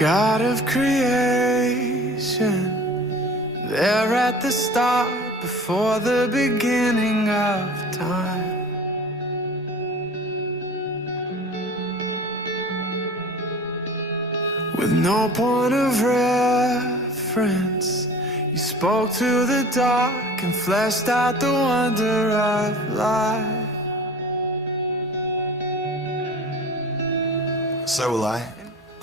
God of creation, there at the start, before the beginning of time. With no point of reference, you spoke to the dark and fleshed out the wonder of life. So will I.